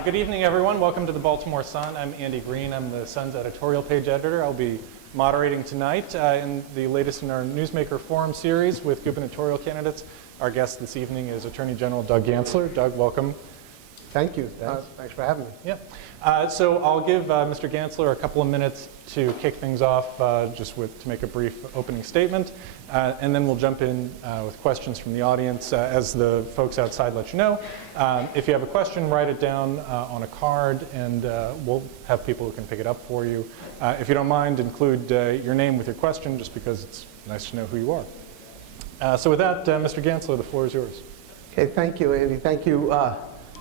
Good evening, everyone. Welcome to the Baltimore Sun. I'm Andy Green. I'm the Sun's editorial page editor. I'll be moderating tonight in the latest in our Newsmaker Forum series with gubernatorial candidates. Our guest this evening is Attorney General Doug Gansler. Doug, welcome. Thank you. Thanks for having me. Yeah. So I'll give Mr. Gansler a couple of minutes to kick things off to make a brief opening statement. And then we'll jump in with questions from the audience as the folks outside let you know. If you have a question, write it down on a card and we'll have people who can pick it up for you. If you don't mind, include your name with your question just because it's nice to know who you are. So with that, Mr. Gansler, the floor is yours. Okay, thank you, Andy. Thank you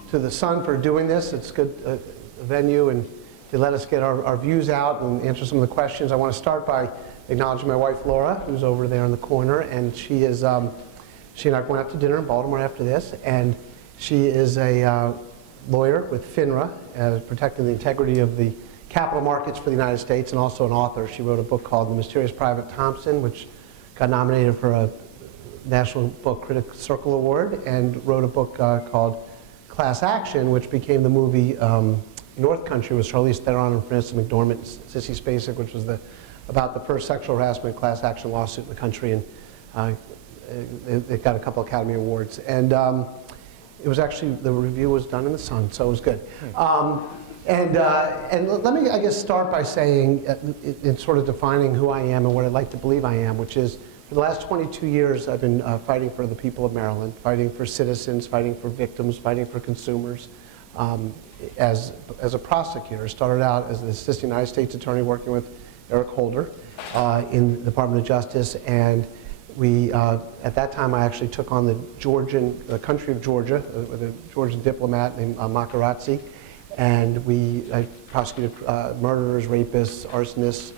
to the Sun for doing this. It's a good venue and to let us get our views out and answer some of the questions. I want to start by acknowledging my wife Laura, who's over there in the corner, and she and I are going out to dinner in Baltimore after this, and she is a lawyer with FINRA, protecting the integrity of the capital markets for the United States, and also an author. She wrote a book called The Mysterious Private Thompson, which got nominated for a National Book Critics Circle Award, and wrote a book called Class Action, which became the movie North Country with Charlize Theron and Frances McDormand and Sissy Spacek, which was about the first sexual harassment class action lawsuit in the country, and it got a couple Academy Awards. And it was actually, the review was done in the Sun, so it was good. And let me, I guess, start by saying, in sort of defining who I am and what I'd like to believe I am, which is, for the last 22 years, I've been fighting for the people of Maryland, fighting for citizens, fighting for victims, fighting for consumers. As a prosecutor, started out as an assistant United States attorney working with Eric Holder in the Department of Justice, and we, at that time, I actually took on the country of Georgia, with a Georgian diplomat named Makaratzi, and I prosecuted murderers, rapists, arsonists.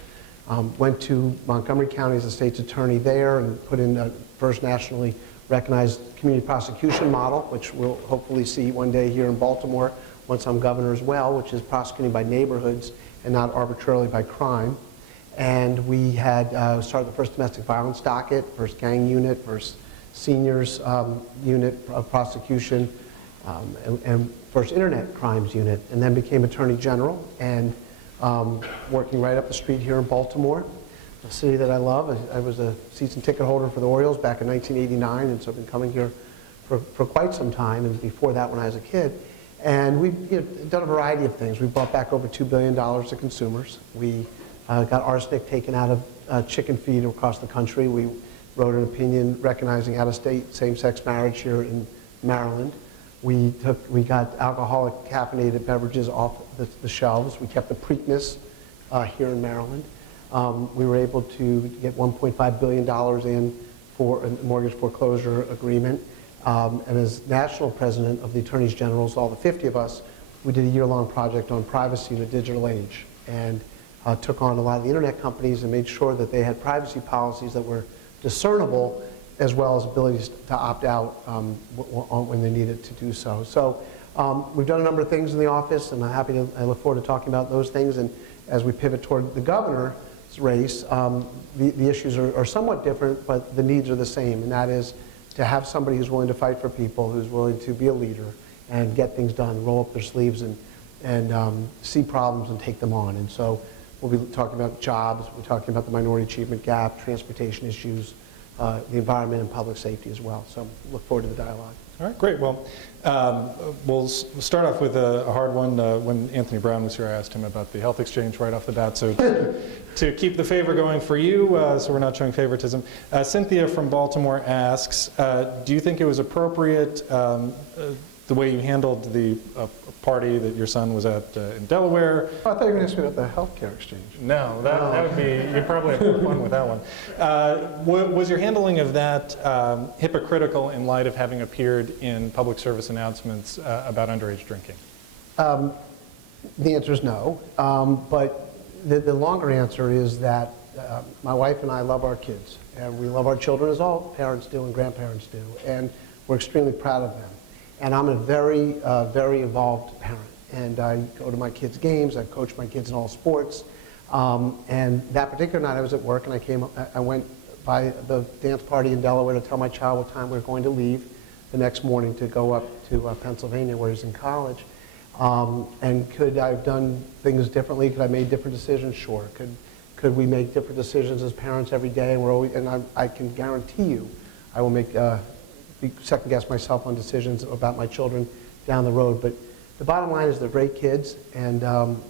Went to Montgomery County as a state's attorney there and put in a first nationally recognized community prosecution model, which we'll hopefully see one day here in Baltimore once I'm governor as well, which is prosecuting by neighborhoods and not arbitrarily by crime. And we had started the first domestic violence docket, first gang unit, first seniors unit of prosecution, and first internet crimes unit, and then became attorney general and working right up the street here in Baltimore, a city that I love. I was a season ticket holder for the Orioles back in 1989, and so I've been coming here for quite some time, and before that when I was a kid. And we've done a variety of things. We brought back over $2 billion to consumers. We got arsenic taken out of chicken feed across the country. We wrote an opinion recognizing out-of-state same-sex marriage here in Maryland. We got alcoholic caffeinated beverages off the shelves. We kept the Preakness here in Maryland. We were able to get $1.5 billion in for a mortgage foreclosure agreement. And as national president of the Attorneys Generals, all the 50 of us, we did a year-long project on privacy in the digital age, and took on a lot of the internet companies and made sure that they had privacy policies that were discernible, as well as abilities to opt out when they needed to do so. So we've done a number of things in the office, and I look forward to talking about those things. And as we pivot toward the governor's race, the issues are somewhat different, but the needs are the same, and that is to have somebody who's willing to fight for people, who's willing to be a leader and get things done, roll up their sleeves and see problems and take them on. And so we'll be talking about jobs, we're talking about the minority achievement gap, transportation issues, the environment and public safety as well. So look forward to the dialogue. All right, great. Well, we'll start off with a hard one. When Anthony Brown was here, I asked him about the health exchange right off the bat. So to keep the favor going for you, so we're not showing favoritism, Cynthia from Baltimore asks, do you think it was appropriate the way you handled the party that your son was at in Delaware? Oh, I thought you were going to ask me about the healthcare exchange. No, that would be, you probably have more fun with that one. Was your handling of that hypocritical in light of having appeared in public service announcements about underage drinking? The answer is no, but the longer answer is that my wife and I love our kids, and we love our children as all parents do and grandparents do, and we're extremely proud of them. And I'm a very, very involved parent. And I go to my kids' games, I coach my kids in all sports. And that particular night I was at work, and I went by the dance party in Delaware to tell my child what time we were going to leave the next morning to go up to Pennsylvania, where he's in college. And could I have done things differently? Could I have made different decisions? Sure. Could we make different decisions as parents every day? And I can guarantee you, I will second guess myself on decisions about my children down the road. But the bottom line is they're great kids, and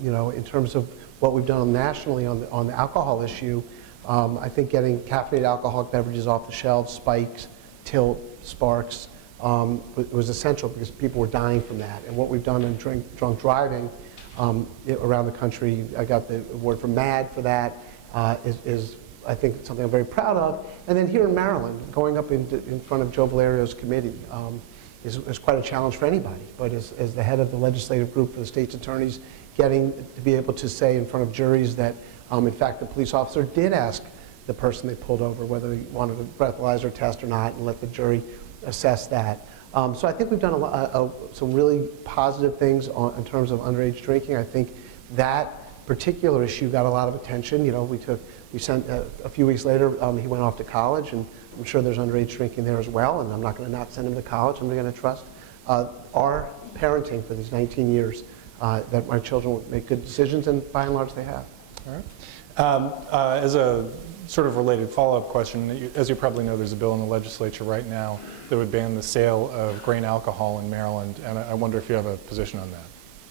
in terms of what we've done nationally on the alcohol issue, I think getting caffeinated alcoholic beverages off the shelves, Spikes, Tilt, Sparks, was essential because people were dying from that. And what we've done in drunk driving around the country, I got the award from MAD for that, is I think something I'm very proud of. And then here in Maryland, going up in front of Joe Valerio's committee is quite a challenge for anybody. But as the head of the legislative group for the state's attorneys, getting to be able to say in front of juries that, in fact, the police officer did ask the person they pulled over whether they wanted a breathalyzer test or not, and let the jury assess that. So I think we've done some really positive things in terms of underage drinking. I think that particular issue got a lot of attention. We sent a few weeks later, he went off to college, and I'm sure there's underage drinking there as well, and I'm not going to not send him to college. I'm going to trust our parenting for these 19 years that my children would make good decisions, and by and large they have. All right. As a sort of related follow-up question, as you probably know, there's a bill in the legislature right now that would ban the sale of grain alcohol in Maryland, and I wonder if you have a position on that.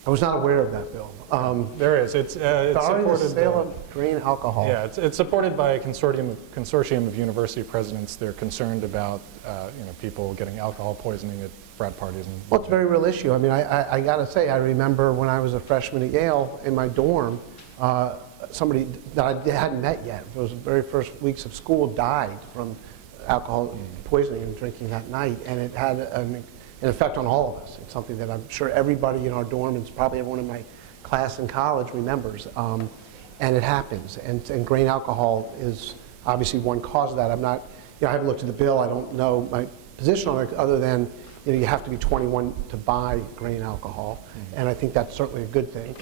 I was not aware of that bill. There is. It's supported. The sale of grain alcohol. Yeah, it's supported by a consortium of university presidents. They're concerned about people getting alcohol poisoning at frat parties. Well, it's a very real issue. I mean, I got to say, I remember when I was a freshman at Yale in my dorm, somebody that I hadn't met yet, it was the very first weeks of school, died from alcohol poisoning and drinking that night, and it had an effect on all of us. It's something that I'm sure everybody in our dorm, and probably everyone in my class in college remembers, and it happens. And grain alcohol is obviously one cause of that. I haven't looked at the bill. I don't know my position on it other than you have to be 21 to buy grain alcohol, and I think that's certainly a good thing.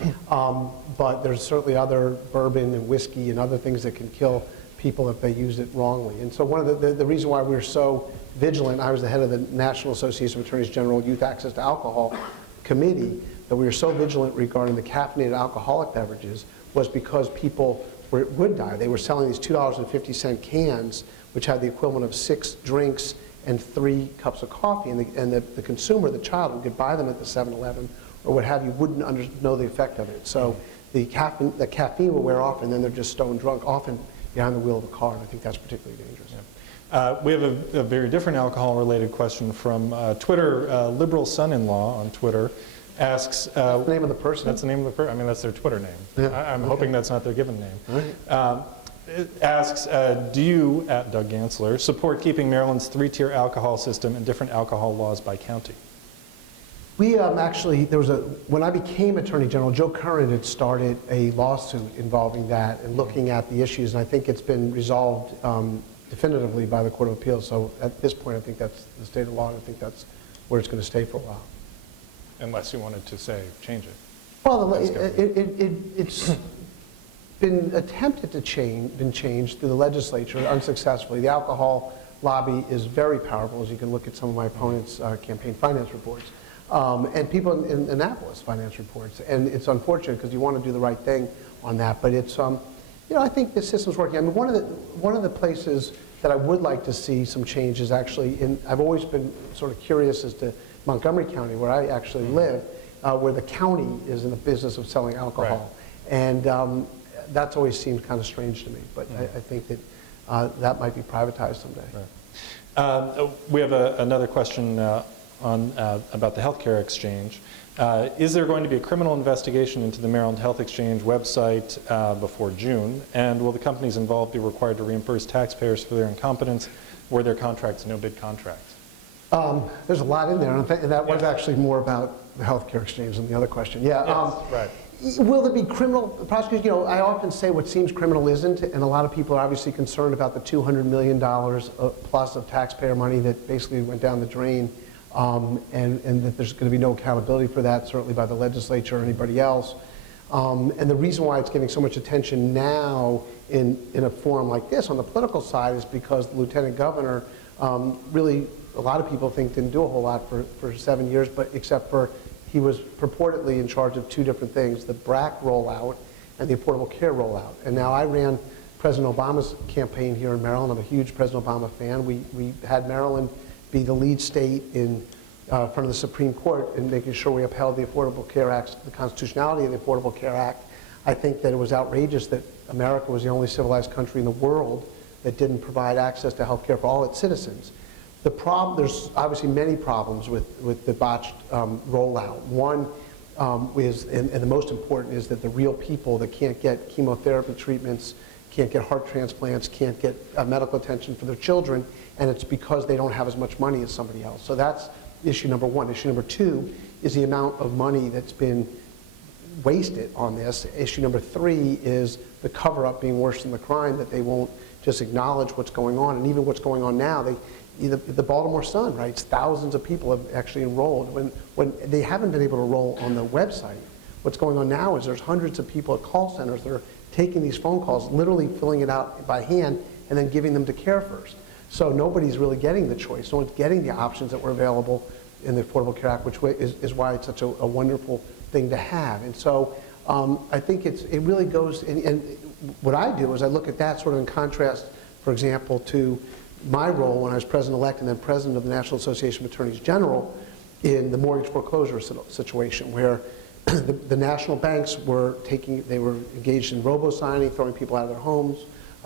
But there's certainly other bourbon and whiskey and other things that can kill people if they use it wrongly. And so one of the reason why we're so vigilant, I was the head of the National Association of Attorneys General Youth Access to Alcohol Committee, that we were so vigilant regarding the caffeinated alcoholic beverages was because people would die. They were selling these $2.50 cans, which had the equivalent of 6 drinks and 3 cups of coffee, and the consumer, the child, who could buy them at the 7-Eleven or what have you, wouldn't know the effect of it. So the caffeine will wear off, and then they're just stone drunk, often behind the wheel of a car, and I think that's particularly dangerous. Yeah. We have a very different alcohol-related question from Twitter. Liberal son-in-law on Twitter asks... That's the name of the person? That's the name of the person. I mean, that's their Twitter name. Yeah. I'm hoping that's not their given name. Right. It asks, do you, at Doug Gansler, support keeping Maryland's 3-tier alcohol system and different alcohol laws by county? We actually, when I became Attorney General, Joe Curran had started a lawsuit involving that and looking at the issues, and I think it's been resolved definitively by the Court of Appeals. So at this point, I think that's the state of law, and I think that's where it's going to stay for a while. Unless you wanted to say, change it. Well, it's been attempted to been changed through the legislature unsuccessfully. The alcohol lobby is very powerful, as you can look at some of my opponents' campaign finance reports. And people in Annapolis finance reports. And it's unfortunate because you want to do the right thing on that. But it's, I think the system's working. I mean, one of the places that I would like to see some change is actually I've always been sort of curious as to Montgomery County, where I actually live, where the county is in the business of selling alcohol. Right. And that's always seemed kind of strange to me. But I think that that might be privatized someday. Right. We have another question about the healthcare exchange. Is there going to be a criminal investigation into the Maryland Health Exchange website before June? And will the companies involved be required to reimburse taxpayers for their incompetence? Were their contracts no-bid contracts? There's a lot in there, and that was actually more about the healthcare exchange than the other question. Yeah. Yes, right. Will there be criminal prosecution? I often say what seems criminal isn't, and a lot of people are obviously concerned about the $200 million plus of taxpayer money that basically went down the drain. And that there's going to be no accountability for that, certainly by the legislature or anybody else. And the reason why it's getting so much attention now in a forum like this on the political side is because the lieutenant governor really, a lot of people think, didn't do a whole lot for 7 years, but except for he was purportedly in charge of two different things, the BRAC rollout and the Affordable Care rollout. And now I ran President Obama's campaign here in Maryland. I'm a huge President Obama fan. We had Maryland be the lead state in front of the Supreme Court in making sure we upheld the Affordable Care Act, the constitutionality of the Affordable Care Act. I think that it was outrageous that America was the only civilized country in the world that didn't provide access to health care for all its citizens. There's obviously many problems with the botched rollout. One is, and the most important, is that the real people that can't get chemotherapy treatments, can't get heart transplants, can't get medical attention for their children, and it's because they don't have as much money as somebody else. So that's issue number one. Issue number two is the amount of money that's been wasted on this. Issue number three is the cover-up being worse than the crime, that they won't just acknowledge what's going on. And even what's going on now, the Baltimore Sun writes thousands of people have actually enrolled when they haven't been able to enroll on the website. What's going on now is there's hundreds of people at call centers that are taking these phone calls, literally filling it out by hand, and then giving them to Care First. So nobody's really getting the choice. No one's getting the options that were available in the Affordable Care Act, which is why it's such a wonderful thing to have. And so I think it really goes, and what I do is I look at that sort of in contrast, for example, to my role when I was president-elect and then president of the National Association of Attorneys General in the mortgage foreclosure situation, where the national banks were engaged in robo-signing, throwing people out of their homes,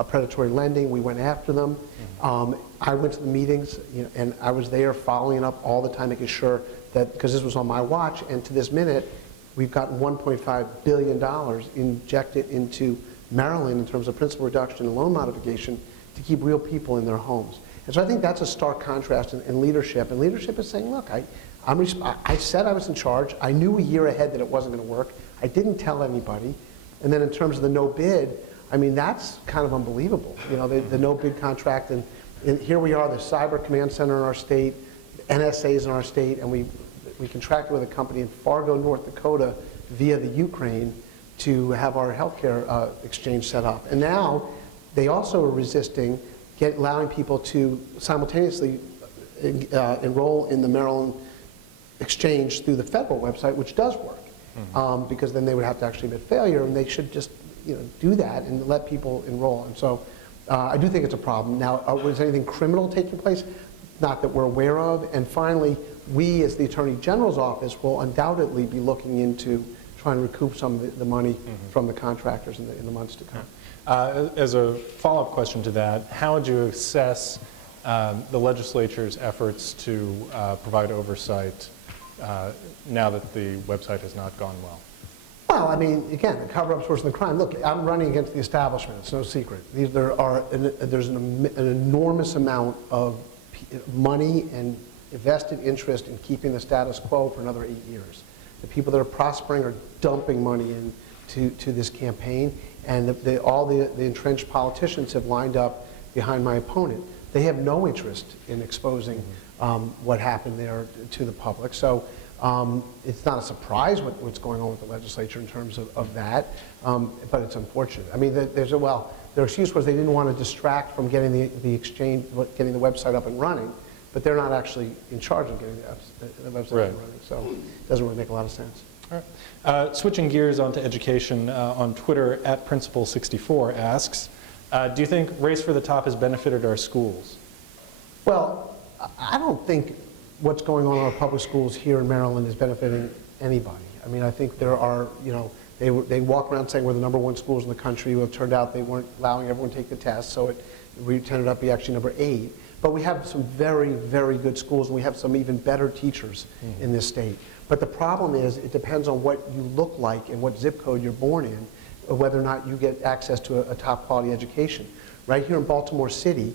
predatory lending. We went after them. I went to the meetings, and I was there following up all the time, making sure that, because this was on my watch, and to this minute, we've gotten $1.5 billion injected into Maryland in terms of principal reduction and loan modification to keep real people in their homes. And so I think that's a stark contrast in leadership. And leadership is saying, look, I said I was in charge. I knew a year ahead that it wasn't going to work. I didn't tell anybody. And then in terms of the no bid, I mean, that's kind of unbelievable. The no bid contract, and here we are, the Cyber Command Center in our state, NSAs in our state, and we contracted with a company in Fargo, North Dakota, via the Ukraine to have our healthcare exchange set up. And now they also are resisting allowing people to simultaneously enroll in the Maryland exchange through the federal website, which does work, because then they would have to actually admit failure, and they should just do that and let people enroll. And so I do think it's a problem. Now, was anything criminal taking place? Not that we're aware of. And finally, we as the Attorney General's office will undoubtedly be looking into trying to recoup some of the money from the contractors in the months to come. As a follow-up question to that, how would you assess the legislature's efforts to provide oversight now that the website has not gone well? Well, I mean, again, the cover-up's worse than the crime. Look, I'm running against the establishment. It's no secret. There's an enormous amount of money and vested interest in keeping the status quo for another 8 years. The people that are prospering are dumping money into this campaign, and all the entrenched politicians have lined up behind my opponent. They have no interest in exposing what happened there to the public. So it's not a surprise what's going on with the legislature in terms of that, but it's unfortunate. I mean, their excuse was they didn't want to distract from getting the exchange, getting the website up and running, but they're not actually in charge of getting the website up and running, so it doesn't really make a lot of sense. All right. Switching gears onto education, on Twitter, @Principal64 asks, do you think Race for the Top has benefited our schools? Well, I don't think what's going on in our public schools here in Maryland is benefiting anybody. I mean, I think there are, they walk around saying we're the #1 schools in the country. Well, it turned out they weren't allowing everyone to take the test, so we tended up to be actually #8. But we have some very, very good schools, and we have some even better teachers in this state. But the problem is it depends on what you look like and what zip code you're born in, whether or not you get access to a top quality education. Right here in Baltimore City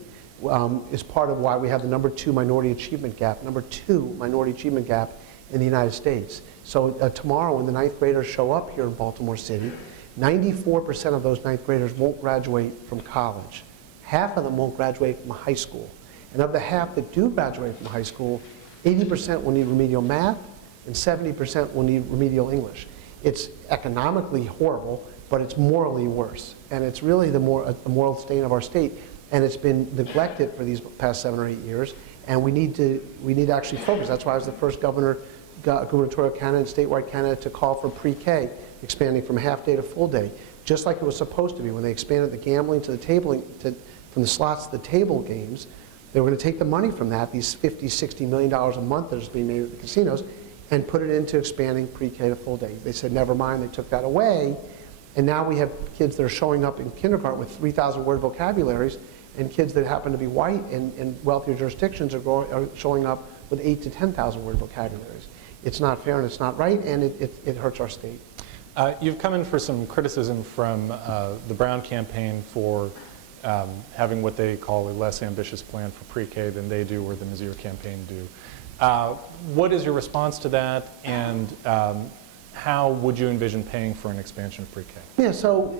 is part of why we have the #2 minority achievement gap, #2 minority achievement gap in the United States. So tomorrow when the 9th graders show up here in Baltimore City, 94% of those 9th graders won't graduate from college. Half of them won't graduate from high school. And of the half that do graduate from high school, 80% will need remedial math and 70% will need remedial English. It's economically horrible, but it's morally worse. And it's really the moral stain of our state. And it's been neglected for these past 7 or 8 years. And we need to actually focus. That's why I was the first governor gubernatorial candidate, statewide candidate, to call for pre-K, expanding from half day to full day, just like it was supposed to be. When they expanded the gambling to the tabling, from the slots to the table games, they were going to take the money from that, these $50, $60 million a month that is being made at the casinos, and put it into expanding pre-K to full day. They said, never mind, they took that away, and now we have kids that are showing up in kindergarten with 3,000 word vocabularies, and kids that happen to be white in wealthier jurisdictions are showing up with 8,000 to 10,000 word vocabularies. It's not fair and it's not right, and it hurts our state. You've come in for some criticism from the Brown campaign for having what they call a less ambitious plan for pre-K than they do or the Mizzier campaign do. What is your response to that, and how would you envision paying for an expansion of pre-K? Yeah, so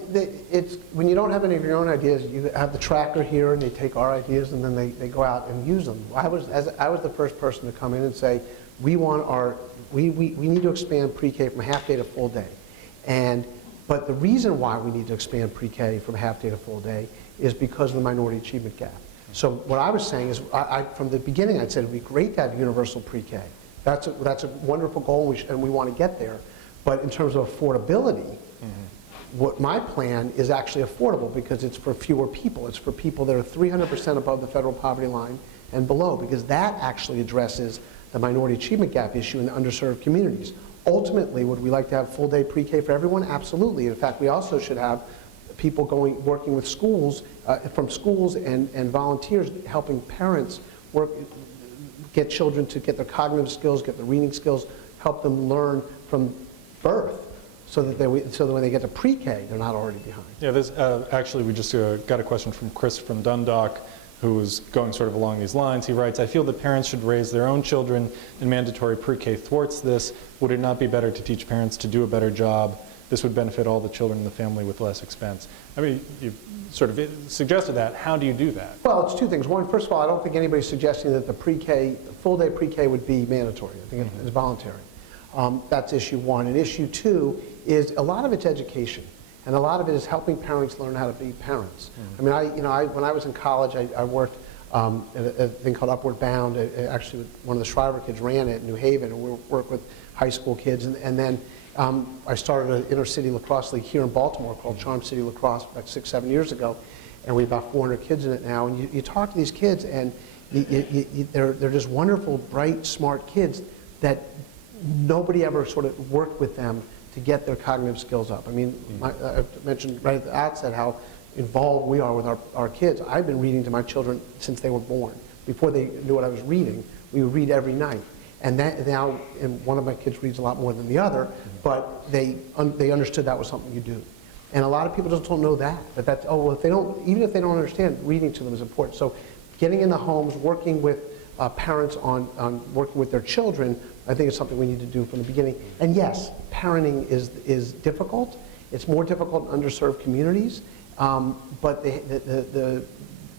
it's when you don't have any of your own ideas, you have the tracker here, and they take our ideas, and then they go out and use them. I was the first person to come in and say, we need to expand pre-K from half day to full day. But the reason why we need to expand pre-K from half day to full day is because of the minority achievement gap. So what I was saying is, from the beginning, I said it'd be great to have universal pre-K. That's a wonderful goal, and we want to get there. But in terms of affordability, what my plan is actually affordable because it's for fewer people. It's for people that are 300% above the federal poverty line and below, because that actually addresses the minority achievement gap issue in the underserved communities. Ultimately, would we like to have full-day pre-K for everyone? Absolutely. In fact, we also should have people working with schools, from schools and volunteers, helping parents get children to get their cognitive skills, get their reading skills, help them learn from birth, so that when they get to pre-K, they're not already behind. Yeah, actually, we just got a question from Chris from Dundalk, who was going sort of along these lines. He writes, I feel that parents should raise their own children, and mandatory pre-K thwarts this. Would it not be better to teach parents to do a better job? This would benefit all the children in the family with less expense. I mean, you sort of suggested that. How do you do that? Well, it's two things. One, first of all, I don't think anybody's suggesting that the pre-K, full-day pre-K would be mandatory. I think it's voluntary. That's issue one. And issue two is a lot of it's education. And a lot of it is helping parents learn how to be parents. I mean, when I was in college, I worked at a thing called Upward Bound. Actually, one of the Shriver kids ran it in New Haven, and we worked with high school kids. And then I started an inner-city lacrosse league here in Baltimore called Charm City Lacrosse about 6, 7 years ago. And we have about 400 kids in it now. And you talk to these kids, and they're just wonderful, bright, smart kids that nobody ever sort of worked with them to get their cognitive skills up. I mean, I mentioned right at the outset how involved we are with our kids. I've been reading to my children since they were born. Before they knew what I was reading, we would read every night. And and one of my kids reads a lot more than the other, but they understood that was something you do. And a lot of people just don't know that. But even if they don't understand, reading to them is important. So getting in the homes, working with parents on working with their children, I think it's something we need to do from the beginning. And yes, parenting is difficult. It's more difficult in underserved communities, but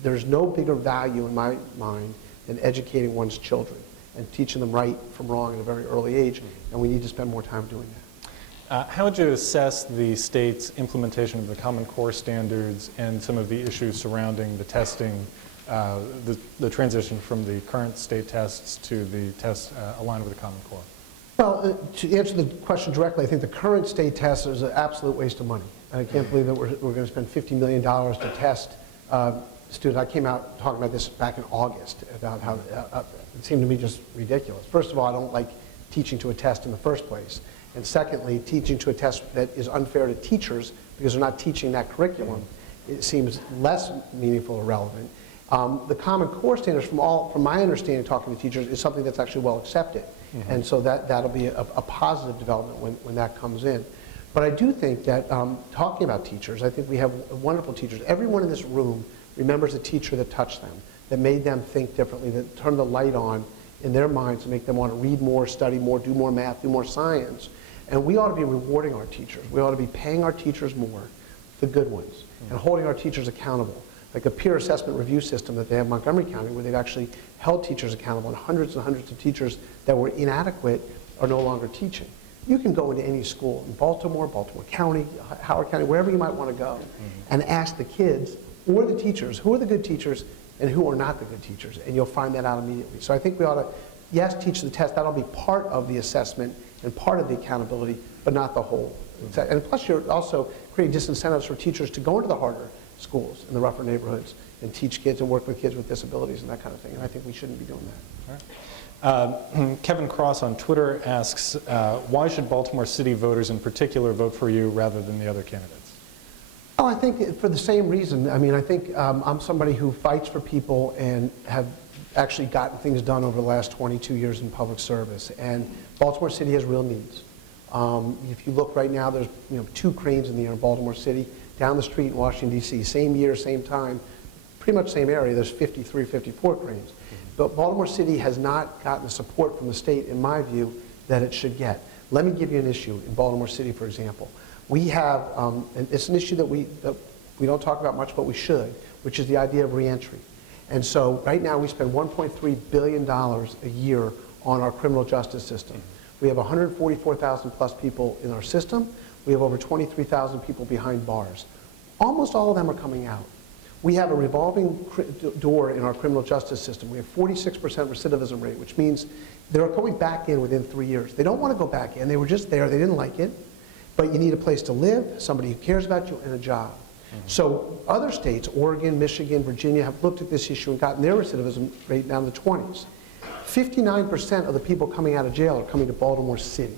there's no bigger value in my mind than educating one's children and teaching them right from wrong at a very early age, and we need to spend more time doing that. How would you assess the state's implementation of the Common Core standards and some of the issues surrounding the testing, the transition from the current state tests to the tests aligned with the Common Core? Well, to answer the question directly, I think the current state test is an absolute waste of money. I can't believe that we're going to spend $50 million to test students. I came out talking about this back in August, about how it seemed to me just ridiculous. First of all, I don't like teaching to a test in the first place. And secondly, teaching to a test that is unfair to teachers because they're not teaching that curriculum, it seems less meaningful or relevant. The Common Core standards, from my understanding, talking to teachers, is something that's actually well accepted. And so that'll be a positive development when that comes in. But I do think that, talking about teachers, I think we have wonderful teachers. Everyone in this room remembers a teacher that touched them, that made them think differently, that turned the light on in their minds to make them want to read more, study more, do more math, do more science. And we ought to be rewarding our teachers. We ought to be paying our teachers more, the good ones, and holding our teachers accountable. Like a peer assessment review system that they have in Montgomery County, where they've actually held teachers accountable, and hundreds of teachers that were inadequate are no longer teaching. You can go into any school in Baltimore, Baltimore County, Howard County, wherever you might want to go, and ask the kids or the teachers who are the good teachers and who are not the good teachers, and you'll find that out immediately. So I think we ought to Yes, teach the test. That'll be part of the assessment and part of the accountability, but not the whole. And plus, you're also creating disincentives for teachers to go into the harder schools in the rougher neighborhoods and teach kids and work with kids with disabilities and that kind of thing. And I think we shouldn't be doing that. All right. Kevin Cross on Twitter asks, why should Baltimore City voters in particular vote for you rather than the other candidates? Oh, I think for the same reason. I mean, I think I'm somebody who fights for people and have actually gotten things done over the last 22 years in public service. And Baltimore City has real needs. If you look right now, there's 2 cranes in the air in Baltimore City. Down the street in Washington, D.C., same year, same time, pretty much same area, there's 53, 54 cranes. But Baltimore City has not gotten the support from the state, in my view, that it should get. Let me give you an issue in Baltimore City, for example. We have, and it's an issue that we don't talk about much, but we should, which is the idea of reentry. And so right now we spend $1.3 billion a year on our criminal justice system. We have 144,000 plus people in our system. We have over 23,000 people behind bars. Almost all of them are coming out. We have a revolving door in our criminal justice system. We have 46% recidivism rate, which means they're going back in within 3 years. They don't want to go back in. They were just there. They didn't like it. But you need a place to live, somebody who cares about you, and a job. So other states, Oregon, Michigan, Virginia, have looked at this issue and gotten their recidivism rate down to the 20s. 59% of the people coming out of jail are coming to Baltimore City.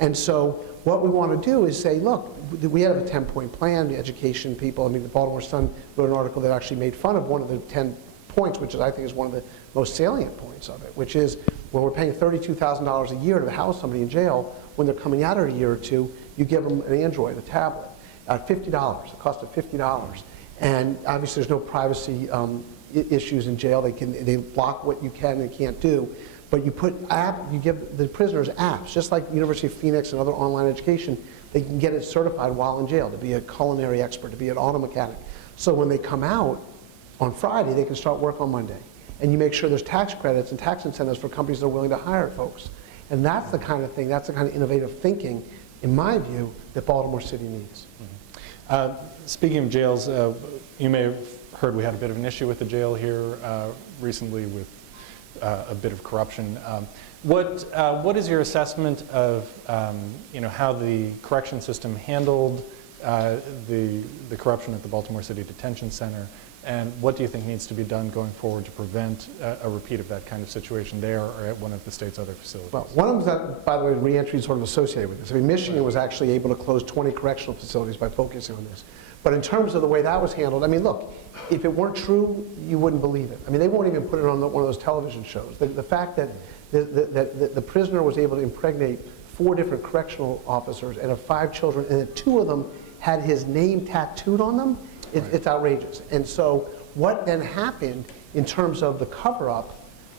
And so what we want to do is say, look, we have a 10-point plan, the education people. I mean, the Baltimore Sun wrote an article that actually made fun of one of the 10 points, which I think is one of the most salient points of it, which is when we're paying $32,000 a year to house somebody in jail, when they're coming out in a year or two, you give them an Android, a tablet, at $50, a cost of $50. And obviously there's no privacy issues in jail. They block what you can and can't do. But you give the prisoners apps, just like University of Phoenix and other online education. They can get it certified while in jail to be a culinary expert, to be an auto mechanic. So when they come out on Friday, they can start work on Monday. And you make sure there's tax credits and tax incentives for companies that are willing to hire folks. And that's the kind of thing, that's the kind of innovative thinking, in my view, that Baltimore City needs. Speaking of jails, you may have heard we had a bit of an issue with the jail here recently with a bit of corruption. What is your assessment of how the correction system handled the corruption at the Baltimore City Detention Center, and what do you think needs to be done going forward to prevent a repeat of that kind of situation there or at one of the state's other facilities? Well, one of them that, by the way, reentry is sort of associated with this. I mean, Michigan was actually able to close 20 correctional facilities by focusing on this. But in terms of the way that was handled, I mean, look, if it weren't true, you wouldn't believe it. I mean, they won't even put it on one of those television shows. The fact that the prisoner was able to impregnate 4 different correctional officers and have 5 children, and that 2 of them had his name tattooed on them, it's outrageous. And so what then happened in terms of the cover-up,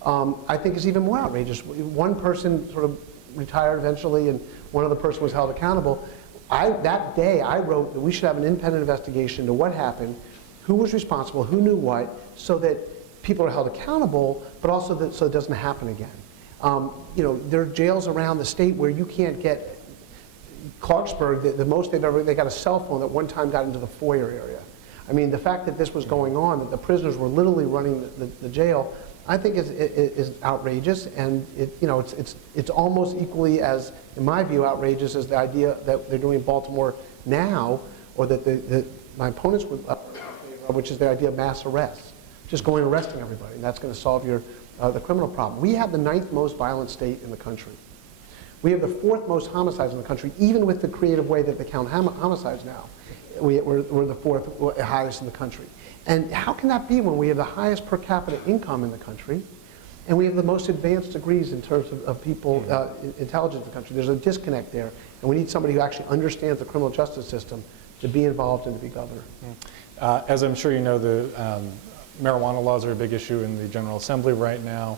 I think is even more outrageous. One person sort of retired eventually, and one other person was held accountable. That day, I wrote that we should have an independent investigation into what happened, who was responsible, who knew what, so that people are held accountable, but also so it doesn't happen again. There are jails around the state where you can't get Clarksburg, the most they got a cell phone that one time got into the foyer area. I mean, the fact that this was going on, that the prisoners were literally running the jail, I think is outrageous, and it's almost equally as, in my view, outrageous as the idea that they're doing in Baltimore now, or that my opponents would, which is the idea of mass arrests, just going and arresting everybody, and that's going to solve the criminal problem. We have the 9th most violent state in the country. We have the 4th most homicides in the country, even with the creative way that they count homicides now. We're the 4th highest in the country. And how can that be when we have the highest per capita income in the country, and we have the most advanced degrees in terms of people, intelligence in the country? There's a disconnect there, and we need somebody who actually understands the criminal justice system to be involved and to be governor. As I'm sure you know, the marijuana laws are a big issue in the General Assembly right now.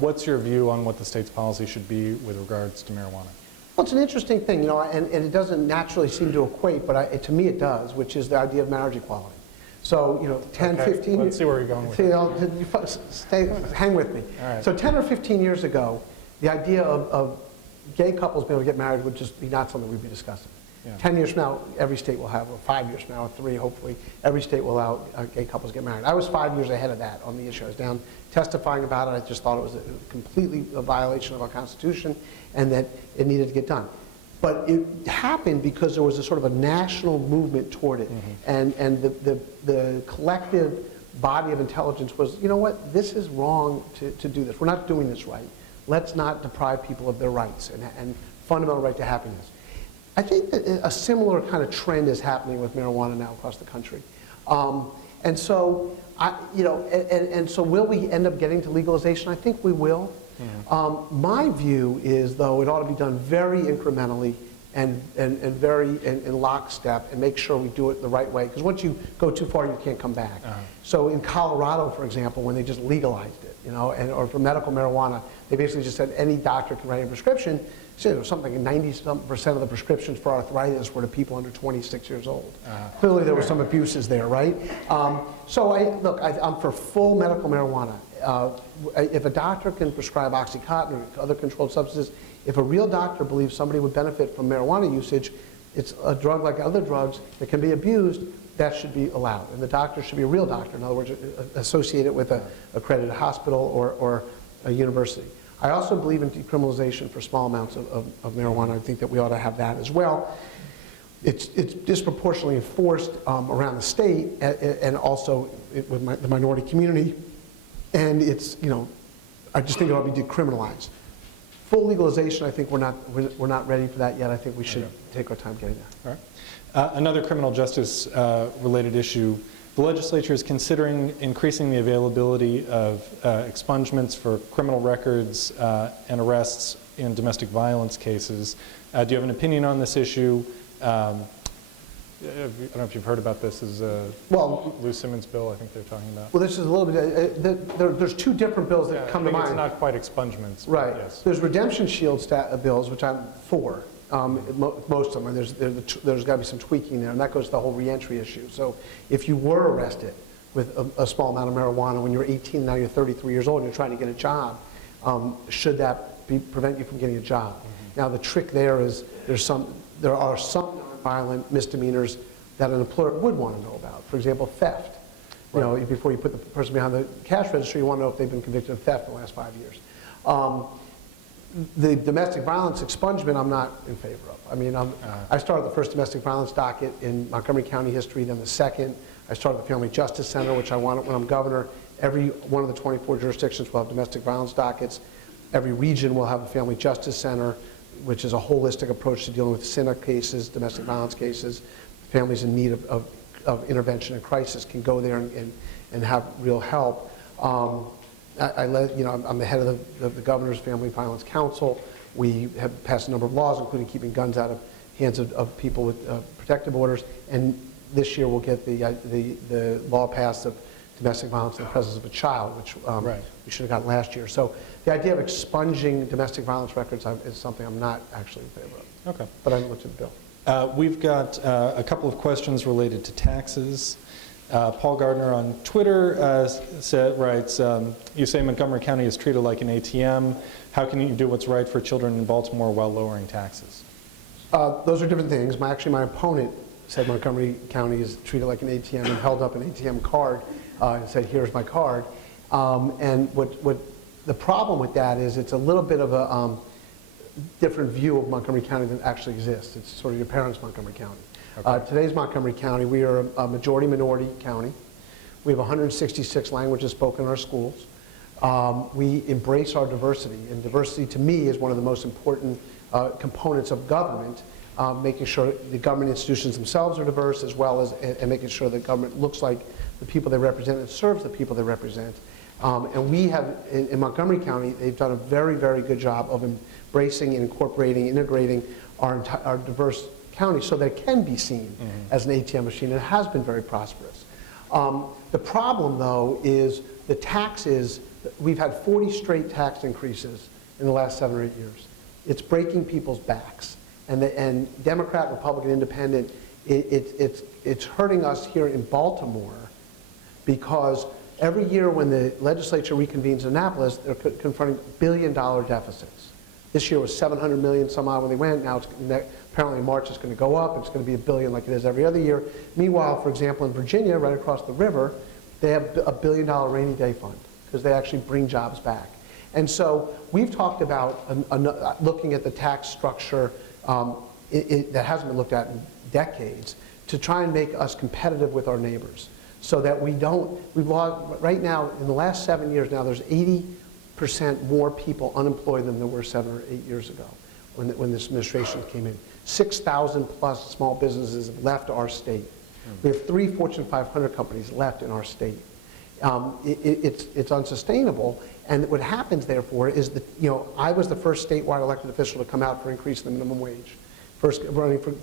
What's your view on what the state's policy should be with regards to marijuana? Well, it's an interesting thing, and it doesn't naturally seem to equate, but to me it does, which is the idea of marriage equality. So, 10, okay, 15... Let's see where you're going with that. Hang with me. All right. So 10 or 15 years ago, the idea of gay couples being able to get married would just be not something we'd be discussing. Yeah. 10 years from now, every state will have, or 5 years from now, or 3 hopefully, every state will allow gay couples to get married. I was 5 years ahead of that on the issue. I was down testifying about it. I just thought it was completely a violation of our Constitution and that it needed to get done. But it happened because there was a sort of a national movement toward it. And the collective body of intelligence was, you know what, this is wrong to do this. We're not doing this right. Let's not deprive people of their rights and fundamental right to happiness. I think that a similar kind of trend is happening with marijuana now across the country. And so, so will we end up getting to legalization? I think we will. My view is, though, it ought to be done very incrementally and very in lockstep and make sure we do it the right way. Because once you go too far, you can't come back. So in Colorado, for example, when they just legalized it, or for medical marijuana, they basically just said any doctor can write a prescription. So something 90% of the prescriptions for arthritis were to people under 26 years old. Clearly, there were some abuses there, right? So I'm for full medical marijuana. If a doctor can prescribe OxyContin or other controlled substances, if a real doctor believes somebody would benefit from marijuana usage, it's a drug like other drugs that can be abused, that should be allowed. And the doctor should be a real doctor, in other words, associated with an accredited hospital or a university. I also believe in decriminalization for small amounts of marijuana. I think that we ought to have that as well. It's disproportionately enforced around the state and also with the minority community. And it's, I just think it ought to be decriminalized. Full legalization, I think we're not ready for that yet. I think we should take our time getting there. All right. Another criminal justice related issue. The legislature is considering increasing the availability of expungements for criminal records and arrests in domestic violence cases. Do you have an opinion on this issue? I don't know if you've heard about this. This is a Lou Simmons bill I think they're talking about. Well, this is a little bit, there's two different bills that come to mind. It's not quite expungements. Right. Yes. There's redemption shield bills, which I'm for. Most of them, there's got to be some tweaking there, and that goes to the whole reentry issue. So if you were arrested with a small amount of marijuana when you're 18, now you're 33 years old and you're trying to get a job, should that prevent you from getting a job? Now the trick there is there are some violent misdemeanors that an employer would want to know about. For example, theft. Right. Before you put the person behind the cash register, you want to know if they've been convicted of theft in the last 5 years. The domestic violence expungement, I'm not in favor of. I mean, I started the first domestic violence docket in Montgomery County history, then the second. I started the Family Justice Center, which I wanted when I'm governor. Every one of the 24 jurisdictions will have domestic violence dockets. Every region will have a Family Justice Center, which is a holistic approach to dealing with SINA cases, domestic violence cases. Families in need of intervention and crisis can go there and have real help. I'm the head of the Governor's Family Violence Council. We have passed a number of laws, including keeping guns out of hands of people with protective orders. And this year we'll get the law passed of domestic violence in the presence of a child, which we should have gotten last year. So the idea of expunging domestic violence records is something I'm not actually in favor of. Okay. But I haven't looked at the bill. We've got a couple of questions related to taxes. Paul Gardner on Twitter writes, you say Montgomery County is treated like an ATM. How can you do what's right for children in Baltimore while lowering taxes? Those are different things. My opponent said Montgomery County is treated like an ATM and held up an ATM card and said, here's my card. And what the problem with that is it's a little bit of a different view of Montgomery County than actually exists. It's sort of your parents' Montgomery County. Okay. Today's Montgomery County, we are a majority-minority county. We have 166 languages spoken in our schools. We embrace our diversity, and diversity to me is one of the most important components of government, making sure the government institutions themselves are diverse, as well as and making sure the government looks like the people they represent and serves the people they represent. And we have, in Montgomery County, they've done a very, very good job of embracing and incorporating, integrating our diverse county so that it can be seen as an ATM machine, and it has been very prosperous. The problem, though, is the taxes. We've had 40 straight tax increases in the last 7 or 8 years. It's breaking people's backs. And Democrat, Republican, Independent, it's hurting us here in Baltimore because every year when the legislature reconvenes in Annapolis, they're confronting billion-dollar deficits. This year was $700 million some odd when they went. Now Apparently in March it's going to go up. It's going to be $1 billion like it is every other year. Meanwhile, for example, in Virginia, right across the river, they have a $1 billion rainy day fund because they actually bring jobs back. And so we've talked about looking at the tax structure that hasn't been looked at in decades to try and make us competitive with our neighbors so that we've lost, right now, in the last 7 years now, there's 80% more people unemployed than there were 7 or 8 years ago when this administration came in. 6,000 plus small businesses have left our state. We have 3 Fortune 500 companies left in our state. It's unsustainable, and what happens therefore is that, I was the first statewide elected official to come out for increasing the minimum wage. First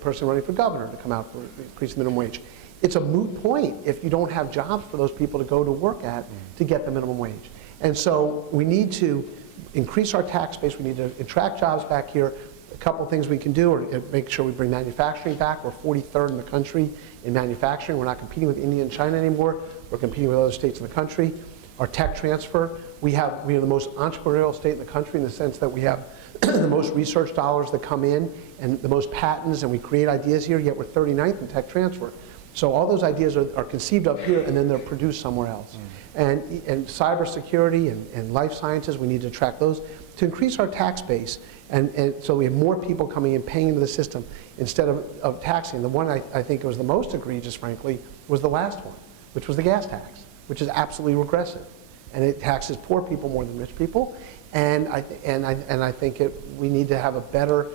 person running for governor to come out for increasing the minimum wage. It's a moot point if you don't have jobs for those people to go to work at to get the minimum wage. And so we need to increase our tax base. We need to attract jobs back here. A couple of things we can do are make sure we bring manufacturing back. We're 43rd in the country in manufacturing. We're not competing with India and China anymore. We're competing with other states in the country. Our tech transfer, we are the most entrepreneurial state in the country in the sense that we have the most research dollars that come in and the most patents, and we create ideas here, yet we're 39th in tech transfer. So all those ideas are conceived up here and then they're produced somewhere else. And cybersecurity and life sciences, we need to attract those to increase our tax base. And so we have more people coming in paying into the system instead of taxing. The one I think was the most egregious, frankly, was the last one, which was the gas tax, which is absolutely regressive. And it taxes poor people more than rich people. And I think we need to have a better,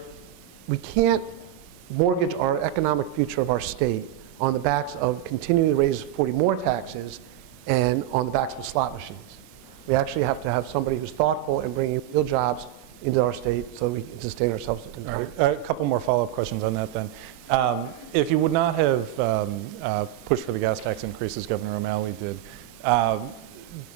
we can't mortgage our economic future of our state on the backs of continuing to raise 40 more taxes and on the backs of slot machines. We actually have to have somebody who's thoughtful and bringing real jobs into our state so we can sustain ourselves in time. All right. A couple more follow-up questions on that then. If you would not have pushed for the gas tax increase as Governor O'Malley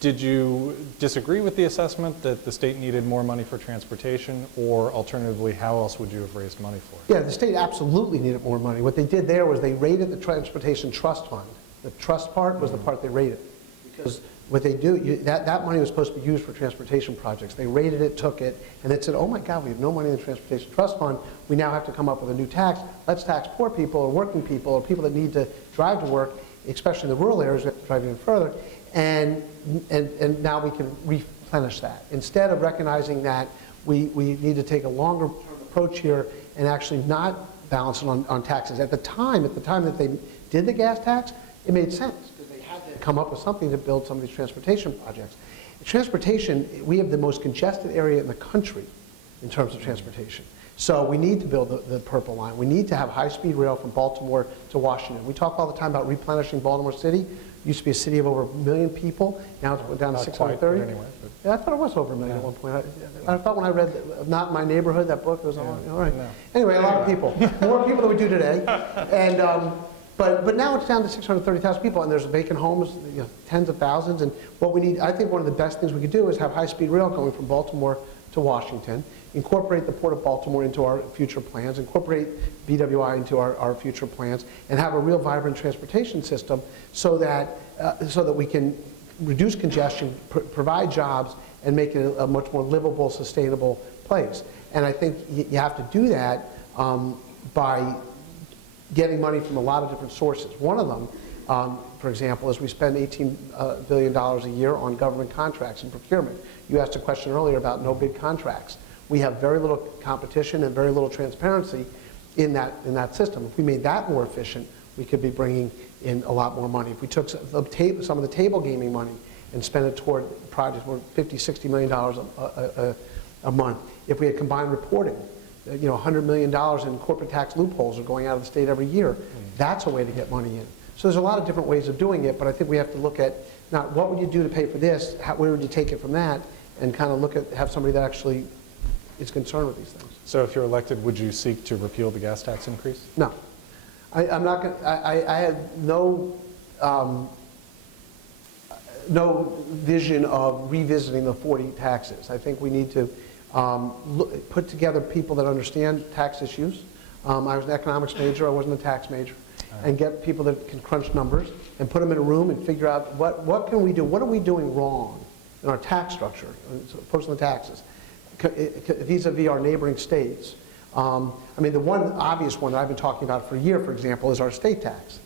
did you disagree with the assessment that the state needed more money for transportation, or alternatively, how else would you have raised money for it? Yeah, the state absolutely needed more money. What they did there was they raided the Transportation Trust Fund. The trust part was the part they raided. Because what they do, that money was supposed to be used for transportation projects. They raided it, took it, and they said, oh my God, we have no money in the Transportation Trust Fund. We now have to come up with a new tax. Let's tax poor people or working people or people that need to drive to work, especially in the rural areas, we have to drive even further. And now we can replenish that. Instead of recognizing that we need to take a longer approach here and actually not balance it on taxes. At the time that they did the gas tax, it made sense because they had to come up with something to build some of these transportation projects. Transportation, we have the most congested area in the country in terms of transportation. So we need to build the Purple Line. We need to have high-speed rail from Baltimore to Washington. We talk all the time about replenishing Baltimore City. It used to be a city of over 1 million people. Now it's down to 630. Anyway, yeah, I thought it was over 1 million at one point. I thought when I read Not in My Neighborhood, that book, it was all right. Yeah. Anyway, a lot of people. More people than we do today. And, but now it's down to 630,000 people, and there's vacant homes, tens of thousands. And what we need, I think one of the best things we could do is have high-speed rail going from Baltimore to Washington, incorporate the Port of Baltimore into our future plans, incorporate BWI into our future plans, and have a real vibrant transportation system so that we can reduce congestion, provide jobs, and make it a much more livable, sustainable place. And I think you have to do that by getting money from a lot of different sources. One of them, for example, is we spend $18 billion a year on government contracts and procurement. You asked a question earlier about no bid contracts. We have very little competition and very little transparency in that system. If we made that more efficient, we could be bringing in a lot more money. If we took some of the table gaming money and spent it toward projects worth $50, $60 million a month. If we had combined reporting, $100 million in corporate tax loopholes are going out of the state every year. That's a way to get money in. So there's a lot of different ways of doing it, but I think we have to look at not what would you do to pay for this, where would you take it from that, and kind of have somebody that actually is concerned with these things. So if you're elected, would you seek to repeal the gas tax increase? No. I'm not going to, I have no vision of revisiting the 40 taxes. I think we need to put together people that understand tax issues. I was an economics major, I wasn't a tax major. And get people that can crunch numbers and put them in a room and figure out what can we do, what are we doing wrong in our tax structure, opposed to the taxes, vis-a-vis our neighboring states. I mean, the one obvious one that I've been talking about for a year, for example, is our estate tax.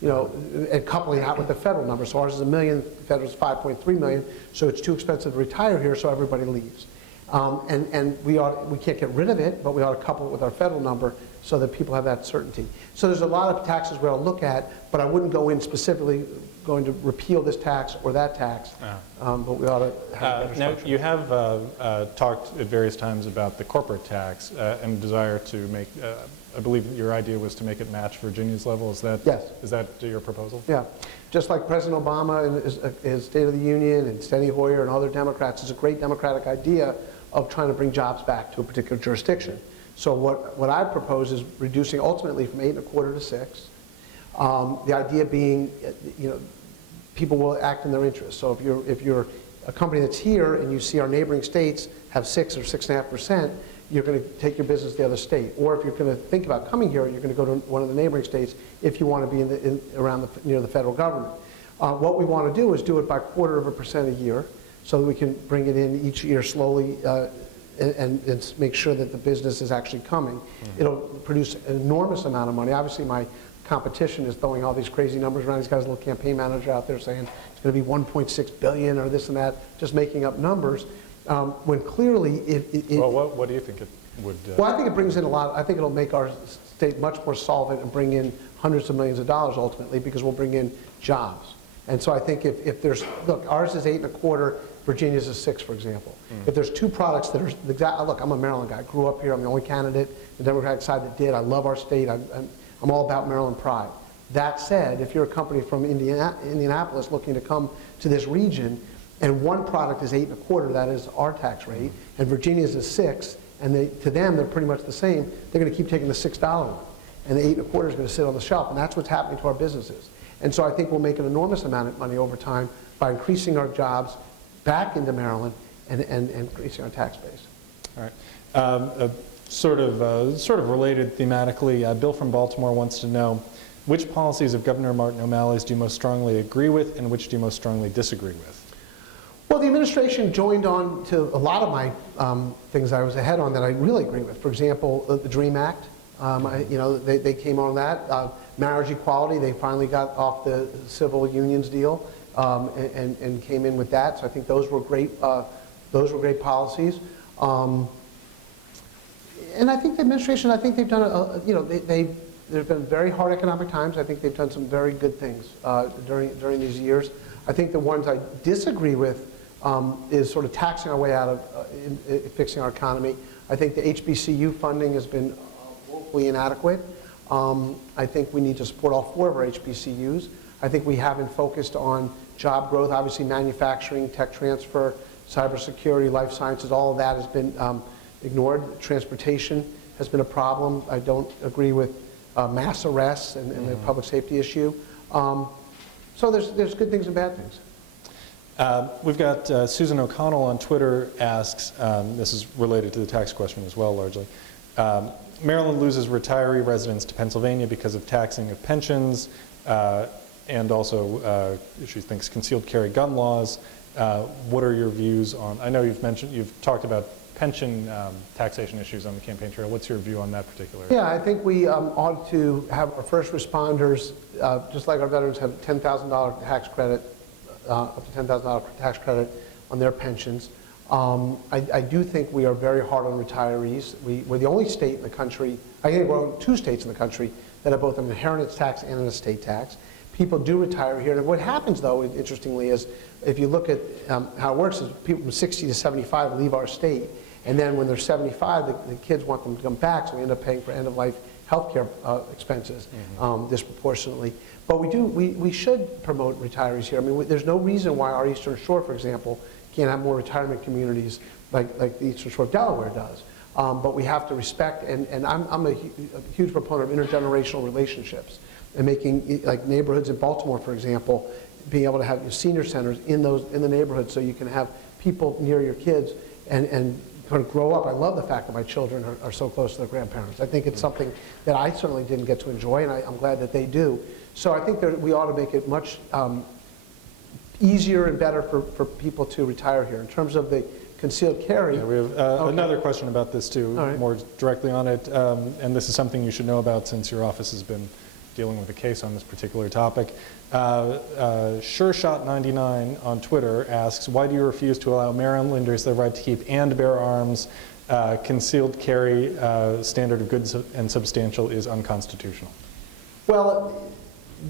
You know, and coupling that with the federal number. So ours is $1 million, the federal's $5.3 million, so it's too expensive to retire here, so everybody leaves. And we can't get rid of it, but we ought to couple it with our federal number so that people have that certainty. So there's a lot of taxes we ought to look at, but I wouldn't go in specifically going to repeal this tax or that tax, but we ought to have a better now, structure. you have talked at various times about the corporate tax and desire to make, I believe your idea was to make it match Virginia's level. Is that, Yes. Is that your proposal? Yeah, just like President Obama in his State of the Union and Steny Hoyer and other Democrats, it's a great democratic idea of trying to bring jobs back to a particular jurisdiction. So what I propose is reducing ultimately from 8.25 to 6. The idea being, you know, people will act in their interest. So if you're a company that's here and you see our neighboring states have 6 or 6.5%, you're going to take your business to the other state. Or if you're going to think about coming here, you're going to go to one of the neighboring states if you want to be near the federal government. What we want to do is do it by 0.25% a year, so that we can bring it in each year slowly and make sure that the business is actually coming. Mm-hmm. It'll produce an enormous amount of money. Obviously, my competition is throwing all these crazy numbers around. He's got his little campaign manager out there saying it's going to be 1.6 billion or this and that, just making up numbers. When clearly, well, what do you think it would? Well, I think it brings in a lot. I think it'll make our state much more solvent and bring in hundreds of millions of dollars ultimately, because we'll bring in jobs. And so I think if there's, look, ours is 8.25, Virginia's is 6, for example. If there's two products that are the exact, look, I'm a Maryland guy. I grew up here. I'm the only candidate, the Democratic side that did. I love our state. I'm all about Maryland pride. That said, if you're a company from Indianapolis looking to come to this region, and one product is 8.25, that is our tax rate, and Virginia's is 6, and to them they're pretty much the same, they're going to keep taking the $6 one, and the 8.25 is going to sit on the shelf, and that's what's happening to our businesses. And so I think we'll make an enormous amount of money over time by increasing our jobs back into Maryland and increasing our tax base. All right. Sort of related thematically, Bill from Baltimore wants to know, which policies of Governor Martin O'Malley's do you most strongly agree with, and which do you most strongly disagree with? Well, the administration joined on to a lot of my things I was ahead on that I really agree with. For example, the DREAM Act. They came on that. Marriage equality, they finally got off the civil unions deal and came in with that. So I think those were great. Those were great policies. And I think the administration, I think they've done, there's been very hard economic times. I think they've done some very good things during these years. I think the ones I disagree with is sort of taxing our way out of fixing our economy. I think the HBCU funding has been woefully inadequate. I think we need to support all 4 of our HBCUs. I think we haven't focused on job growth. Obviously, manufacturing, tech transfer, cybersecurity, life sciences, all of that has been ignored. Transportation has been a problem. I don't agree with mass arrests and the public safety issue. So there's good things and bad things. We've got Susan O'Connell on Twitter asks, this is related to the tax question as well largely, Maryland loses retiree residents to Pennsylvania because of taxing of pensions and also, she thinks, concealed carry gun laws. What are your views on, I know you've talked about pension taxation issues on the campaign trail. What's your view on that particular? Yeah, I think we ought to have our first responders, just like our veterans, have $10,000 tax credit, up to $10,000 tax credit on their pensions. I do think we are very hard on retirees. We're the only state in the country, I think we're 2 states in the country that have both an inheritance tax and an estate tax. People do retire here. And what happens, though, interestingly, is if you look at how it works, is people from 60 to 75 leave our state. And then when they're 75, the kids want them to come back, so we end up paying for end-of-life health care expenses disproportionately. But we should promote retirees here. I mean, there's no reason why our Eastern Shore, for example, can't have more retirement communities like the Eastern Shore of Delaware does. But we have to respect, and I'm a huge proponent of intergenerational relationships and making, like neighborhoods in Baltimore, for example, being able to have your senior centers in the neighborhood so you can have people near your kids and kind of grow up. I love the fact that my children are so close to their grandparents. I think it's something that I certainly didn't get to enjoy, and I'm glad that they do. So I think that we ought to make it much easier and better for people to retire here. In terms of the concealed carry. Yeah, we have another question about this too, All right. more directly on it, and this is something you should know about since your office has been dealing with a case on this particular topic. SureShot99 on Twitter asks, why do you refuse to allow Marylanders the right to keep and bear arms? Concealed carry standard of good and substantial is unconstitutional. Well,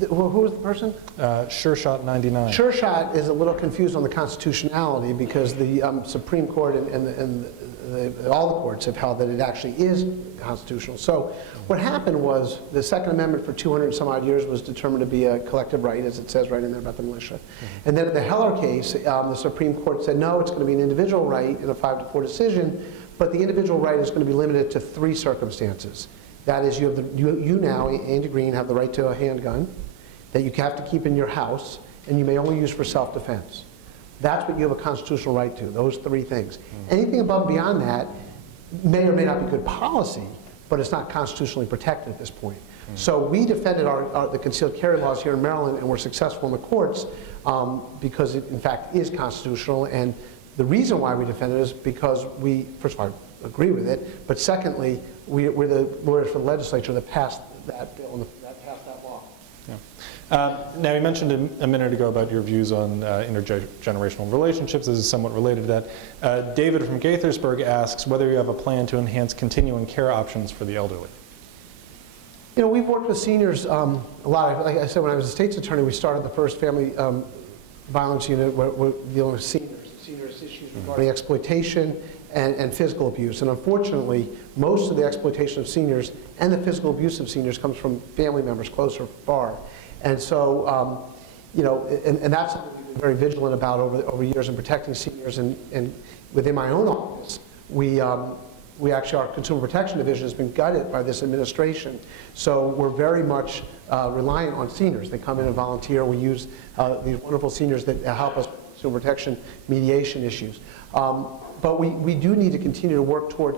who is the person? SureShot99. SureShot is a little confused on the constitutionality because the Supreme Court and all the courts have held that it actually is constitutional. So what happened was the Second Amendment for 200 and some odd years was determined to be a collective right, as it says right in there about the militia. And then in the Heller case, the Supreme Court said, no, it's going to be an individual right in a 5-4 decision, but the individual right is going to be limited to 3 circumstances. That is, you now, Andy Green, have the right to a handgun that you have to keep in your house, and you may only use for self-defense. That's what you have a constitutional right to, those 3 things. Anything above and beyond that may or may not be good policy, but it's not constitutionally protected at this point. So we defended the concealed carry laws here in Maryland, and were successful in the courts because it, in fact, is constitutional. And the reason why we defended it is because we, first of all, agree with it, but secondly, we're the lawyers for the legislature that passed that bill and that passed that law. Now, you mentioned a minute ago about your views on intergenerational relationships. This is somewhat related to that. David from Gaithersburg asks whether you have a plan to enhance continuing care options for the elderly. You know, we've worked with seniors a lot. Like I said, when I was a state's attorney, we started the first family violence unit where we're dealing with seniors issues regarding exploitation and physical abuse. And unfortunately, most of the exploitation of seniors and the physical abuse of seniors comes from family members, close or far. And so, you know, and that's something we've been very vigilant about over years in protecting seniors. And within my own office, we actually, our Consumer Protection Division has been gutted by this administration. So we're very much reliant on seniors. They come in and volunteer. We use these wonderful seniors that help us with consumer protection mediation issues. But we do need to continue to work toward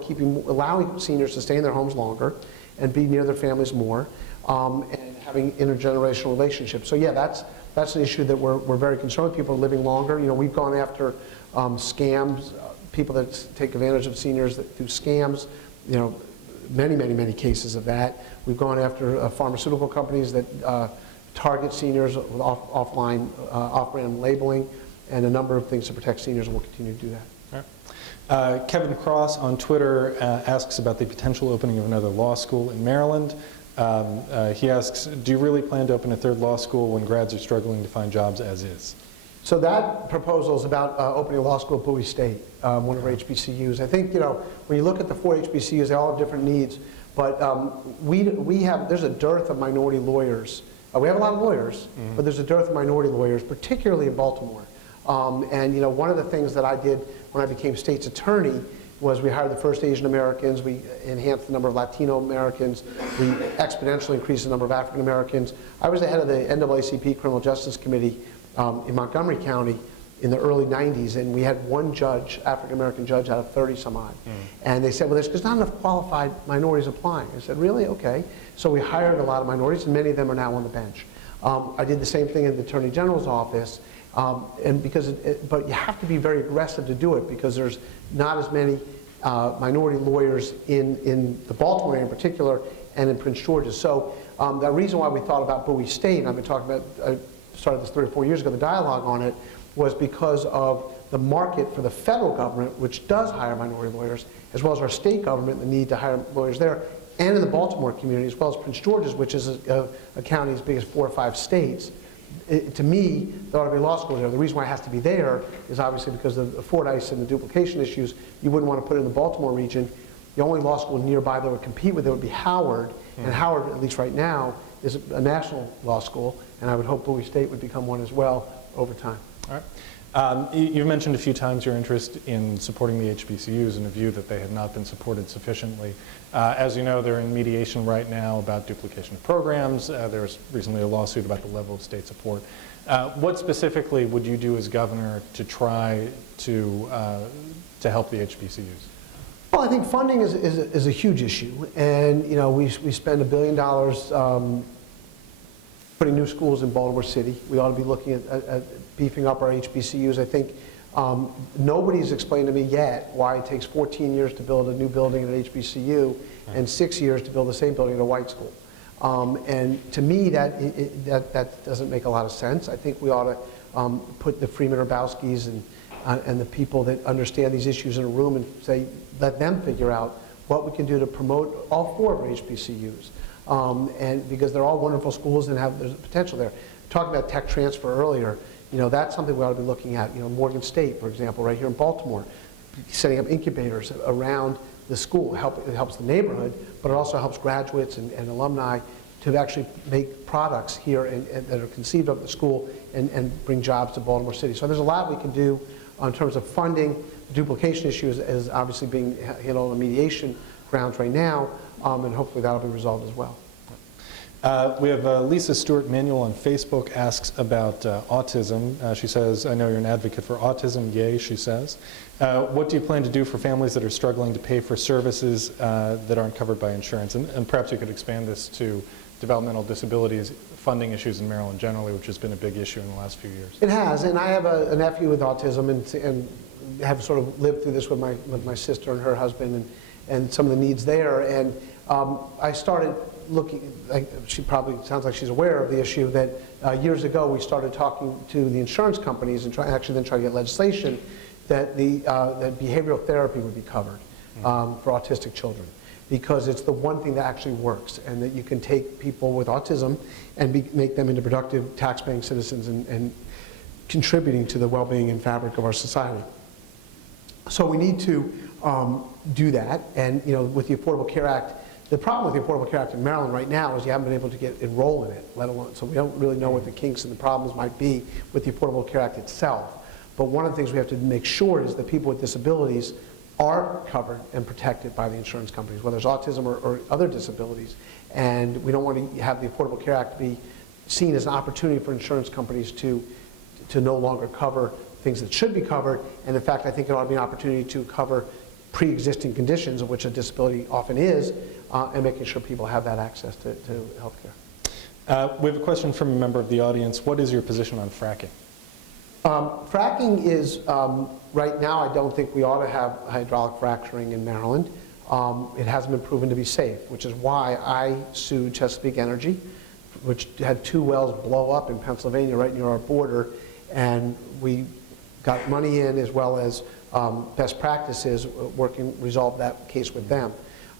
allowing seniors to stay in their homes longer and be near their families more, and having intergenerational relationships. So yeah, that's an issue that we're very concerned with. People are living longer. You know, we've gone after scams, people that take advantage of seniors through scams. You know, many cases of that. We've gone after pharmaceutical companies that target seniors with off-brand labeling, and a number of things to protect seniors, and we'll continue to do that. Kevin Cross on Twitter asks about the potential opening of another law school in Maryland. He asks, do you really plan to open a 3rd law school when grads are struggling to find jobs as is? So that proposal is about opening a law school at Bowie State, one of our HBCUs. I think, you know, when you look at the 4 HBCUs, they all have different needs, but there's a dearth of minority lawyers. We have a lot of lawyers, but there's a dearth of minority lawyers, particularly in Baltimore. And, you know, one of the things that I did when I became state's attorney was we hired the first Asian Americans, we enhanced the number of Latino Americans, we exponentially increased the number of African Americans. I was the head of the NAACP Criminal Justice Committee in Montgomery County in the early 90s, and we had 1 judge, African American judge, out of 30 some odd. And they said, well, there's not enough qualified minorities applying. I said, really? Okay. So we hired a lot of minorities, and many of them are now on the bench. I did the same thing in the Attorney General's office. But you have to be very aggressive to do it because there's not as many minority lawyers in the Baltimore area in particular and in Prince George's. So the reason why we thought about Bowie State, and I've been talking about, I started this 3 or 4 years ago, the dialogue on it, was because of the market for the federal government, which does hire minority lawyers, as well as our state government, the need to hire lawyers there, and in the Baltimore community, as well as Prince George's, which is a county as big as 4 or 5 states. To me, there ought to be law schools there. The reason why it has to be there is obviously because of the Fordyce and the duplication issues. You wouldn't want to put it in the Baltimore region. The only law school nearby that would compete with it would be Howard, and Howard, at least right now, is a national law school, and I would hope Bowie State would become one as well over time. All right. You've mentioned a few times your interest in supporting the HBCUs and a view that they have not been supported sufficiently. As you know, they're in mediation right now about duplication of programs. There was recently a lawsuit about the level of state support. What specifically would you do as governor to try to help the HBCUs? Well, I think funding is a huge issue, and you know we spend $1 billion putting new schools in Baltimore City. We ought to be looking at beefing up our HBCUs. I think Nobody's explained to me yet why it takes 14 years to build a new building at an HBCU and 6 years to build the same building at a white school. And to me, that doesn't make a lot of sense. I think we ought to put the Freeman Urbowskis and the people that understand these issues in a room and say, let them figure out what we can do to promote all 4 of our HBCUs. And because they're all wonderful schools and there's potential there. Talking about tech transfer earlier, that's something we ought to be looking at. Morgan State, for example, right here in Baltimore, setting up incubators around the school. It helps the neighborhood, but it also helps graduates and alumni to actually make products here that are conceived of at the school and bring jobs to Baltimore City. So there's a lot we can do in terms of funding. The duplication issue is obviously being handled on mediation grounds right now, and hopefully that'll be resolved as well. We have Lisa Stewart Manuel on Facebook asks about autism. She says, I know you're an advocate for autism. Yay, she says. What do you plan to do for families that are struggling to pay for services that aren't covered by insurance? And perhaps you could expand this to developmental disabilities funding issues in Maryland generally, which has been a big issue in the last few years. It has, and I have a nephew with autism and have sort of lived through this with my sister and her husband and some of the needs there. And I started looking, she probably sounds like she's aware of the issue, that years ago we started talking to the insurance companies and try to get legislation that that behavioral therapy would be covered for autistic children, because it's the one thing that actually works, and that you can take people with autism and make them into productive tax-paying citizens and contributing to the well-being and fabric of our society. So we need to do that, and with the Affordable Care Act. The problem with the Affordable Care Act in Maryland right now is you haven't been able to enroll in it, let alone, so we don't really know what the kinks and the problems might be with the Affordable Care Act itself. But one of the things we have to make sure is that people with disabilities are covered and protected by the insurance companies, whether it's autism or other disabilities. And we don't want to have the Affordable Care Act be seen as an opportunity for insurance companies to no longer cover things that should be covered. And in fact, I think it ought to be an opportunity to cover pre-existing conditions, of which a disability often is, and making sure people have that access to health care. We have a question from a member of the audience. What is your position on fracking? Fracking is, right now, I don't think we ought to have hydraulic fracturing in Maryland. It hasn't been proven to be safe, which is why I sued Chesapeake Energy, which had 2 wells blow up in Pennsylvania right near our border, and we got money in as well as best practices, resolve that case with them.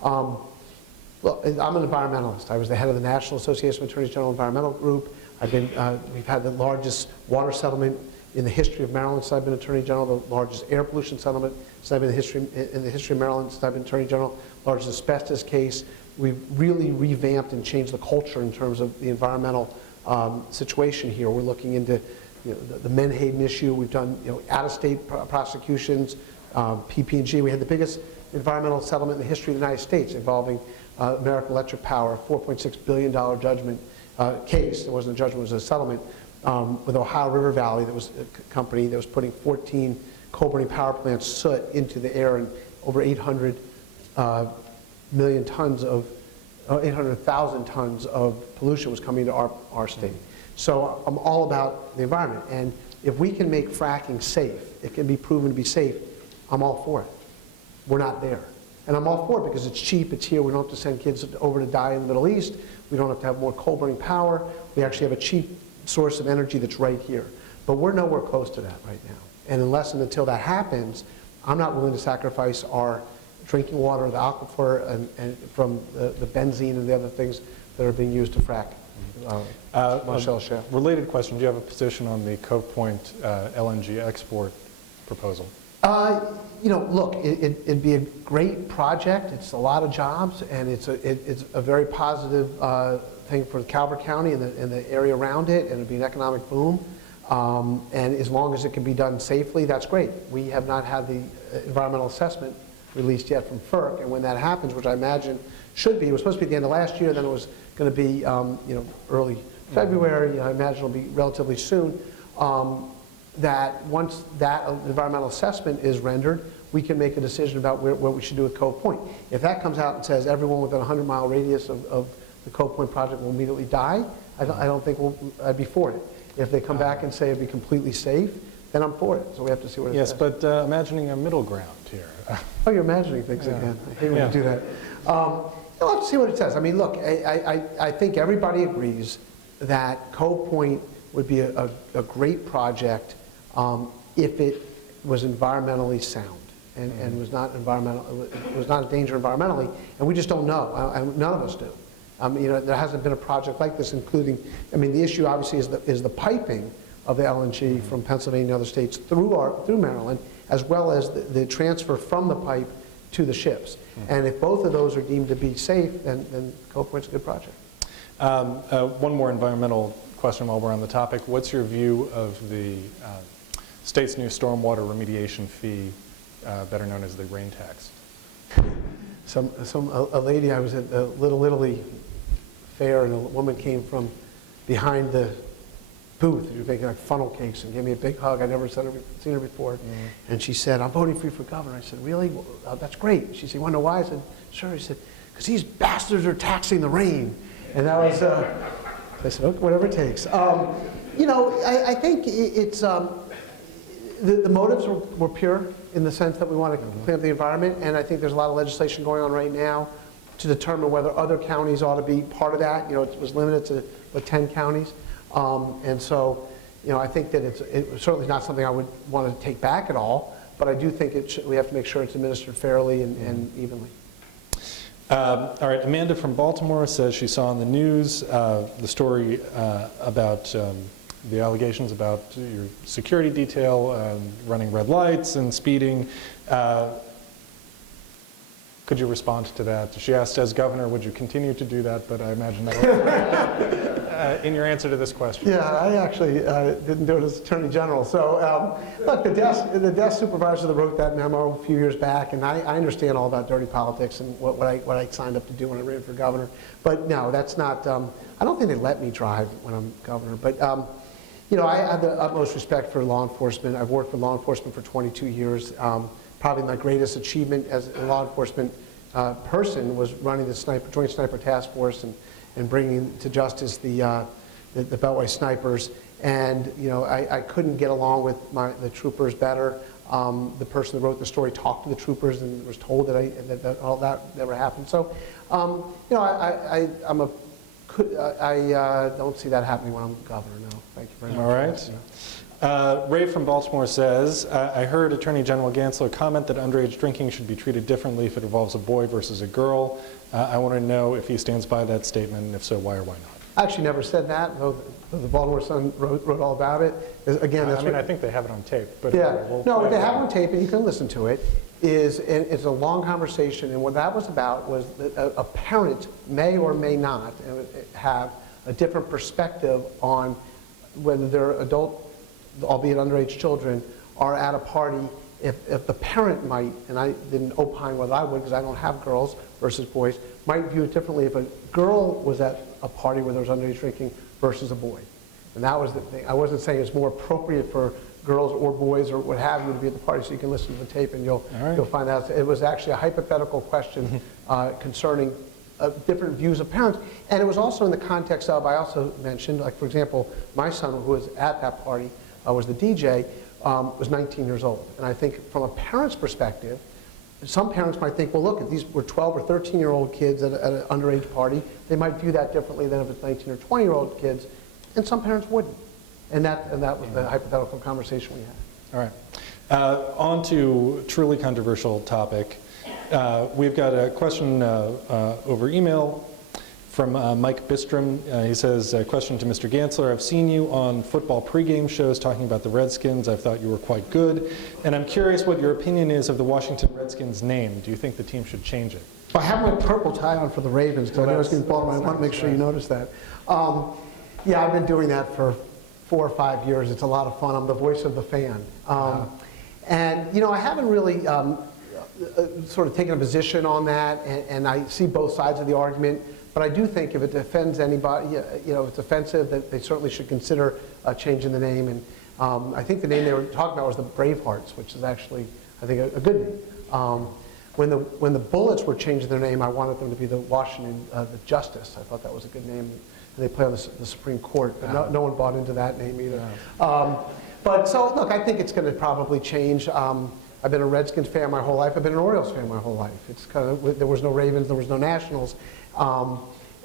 Well, I'm an environmentalist. I was the head of the National Association of Attorneys General Environmental Group. We've had the largest water settlement in the history of Maryland since I've been Attorney General, the largest air pollution settlement since I've been in the history of Maryland since I've been Attorney General, largest asbestos case. We've really revamped and changed the culture in terms of the environmental situation here. We're looking into the Menhaden issue. We've done out-of-state prosecutions, PP&G. We had the biggest environmental settlement in the history of the United States involving American Electric Power, a $4.6 billion judgment case. It wasn't a judgment, it was a settlement with Ohio River Valley. That was a company that was putting 14 coal-burning power plants soot into the air, and over 800 million tons of 800,000 tons of pollution was coming to our state. So I'm all about the environment, and if we can make fracking safe, it can be proven to be safe, I'm all for it. We're not there. And I'm all for it because it's cheap, it's here, we don't have to send kids over to die in the Middle East, we don't have to have more coal-burning power, we actually have a cheap source of energy that's right here. But we're nowhere close to that right now. And unless and until that happens, I'm not willing to sacrifice our drinking water, the aquifer, and from the benzene and the other things that are being used to frack. Marcel Shale. Related question, do you have a position on the Cove Point LNG export proposal? Look, it'd be a great project. It's a lot of jobs, and it's a very positive thing for Calvert County and the area around it, and it'd be an economic boom. And as long as it can be done safely, that's great. We have not had the environmental assessment released yet from FERC, and when that happens, which I imagine should be, it was supposed to be at the end of last year, then it was going to be early February. I imagine it'll be relatively soon. That once that environmental assessment is rendered, we can make a decision about what we should do with Cove Point. If that comes out and says everyone within a 100-mile radius of the Cove Point project will immediately die, I don't think I'd be for it. If they come back and say it'd be completely safe, then I'm for it. So we have to see what it Yes, says. but imagining a middle ground here. Oh, you're imagining things again. I hate when you do that. We'll have to see what it says. I mean, look, I think everybody agrees that Cove Point would be a great project if it was environmentally sound and was not a danger environmentally, and we just don't know. None of us do. There hasn't been a project like this, including, the issue obviously is the piping of the LNG from Pennsylvania and other states through Maryland, as well as the transfer from the pipe to the ships. And if both of those are deemed to be safe, then Cove Point's a good project. One more environmental question while we're on the topic. What's your view of the state's new stormwater remediation fee, better known as the rain tax? A lady, I was at the Little Italy fair, and a woman came from behind the booth. She was making like funnel cakes and gave me a big hug. I'd never seen her before. And she said, "I'm voting for you for governor." I said, "Really? Well, that's great." She said, "You want to know why?" I said, "Sure." She said, "Because these bastards are taxing the rain." And that was, I said, "Okay, whatever it takes." I think it's, the motives were pure in the sense that we want to clean up the environment, and I think there's a lot of legislation going on right now to determine whether other counties ought to be part of that. It was limited to 10 counties. And so, I think that it's certainly not something I would want to take back at all, but I do think we have to make sure it's administered fairly and evenly. All right, Amanda from Baltimore says she saw on the news the story about the allegations about your security detail running red lights and speeding. Could you respond to that? She asked, as governor, would you continue to do that? But I imagine that in your answer to this question. Yeah, I actually didn't do it as Attorney General. So look, the desk supervisor that wrote that memo a few years back, and I understand all about dirty politics and what I signed up to do when I ran for governor. But no, that's not, I don't think they let me drive when I'm governor. But I have the utmost respect for law enforcement. I've worked with law enforcement for 22 years. Probably my greatest achievement as a law enforcement person was running the Joint Sniper Task Force and bringing to justice the Beltway snipers. And I couldn't get along with the troopers better. The person that wrote the story talked to the troopers and was told that all that never happened. So I don't see that happening when I'm governor. No, thank you very much. All right. Ray from Baltimore says, I heard Attorney General Gansler comment that underage drinking should be treated differently if it involves a boy versus a girl. I want to know if he stands by that statement, and if so, why or why not? I actually never said that, though the Baltimore Sun wrote all about it. Again, I think they have it on tape. But yeah, no, they have it on tape, and you can listen to it. It's a long conversation, and what that was about was that a parent may or may not have a different perspective on whether their adult, albeit underage children, are at a party. If the parent might, and I didn't opine whether I would because I don't have girls versus boys, might view it differently if a girl was at a party where there was underage drinking versus a boy. And that was the thing. I wasn't saying it's more appropriate for girls or boys or what have you to be at the party, so you can listen to the tape and you'll find out. It was actually a hypothetical question concerning different views of parents. And it was also in the context of, I also mentioned, like for example, my son who was at that party, was the DJ, was 19 years old. And I think from a parent's perspective, some parents might think, well, look, if these were 12 or 13-year-old kids at an underage party, they might view that differently than if it's 19 or 20-year-old kids, and some parents wouldn't. And that was the hypothetical conversation we had. All right. On to a truly controversial topic. We've got a question over email from Mike Bistrom. He says, a question to Mr. Gansler. I've seen you on football pregame shows talking about the Redskins. I thought you were quite good. And I'm curious what your opinion is of the Washington Redskins name. Do you think the team should change it? Well, I have my purple tie on for the Ravens because I know it's going to be Baltimore. I want to make sure you notice that. Yeah, I've been doing that for 4 or 5 years. It's a lot of fun. I'm the voice of the fan. And, I haven't really sort of taken a position on that, and I see both sides of the argument. But I do think if it offends anybody, if it's offensive, that they certainly should consider changing the name. And I think the name they were talking about was the Bravehearts, which is actually, I think, a good name. When the Bullets were changing their name, I wanted them to be the Washington the Justice. I thought that was a good name. And they play on the Supreme Court, but no one bought into that name either. But so, look, I think it's going to probably change. I've been a Redskins fan my whole life. I've been an Orioles fan my whole life. It's kind of, there was no Ravens, there was no Nationals.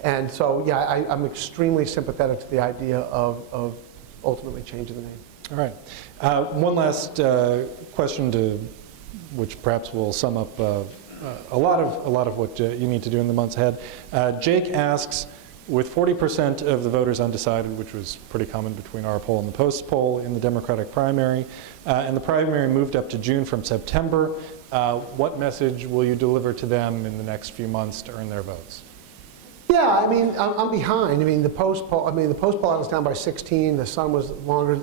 And so, yeah, I'm extremely sympathetic to the idea of ultimately changing the name. All right. One last question which perhaps will sum up a lot of what you need to do in the months ahead. Jake asks, with 40% of the voters undecided, which was pretty common between our poll and the Post poll in the Democratic primary, and the primary moved up to June from September, what message will you deliver to them in the next few months to earn their votes? Yeah, I mean, I'm behind. I mean, the Post poll I was down by 16. The Sun was longer,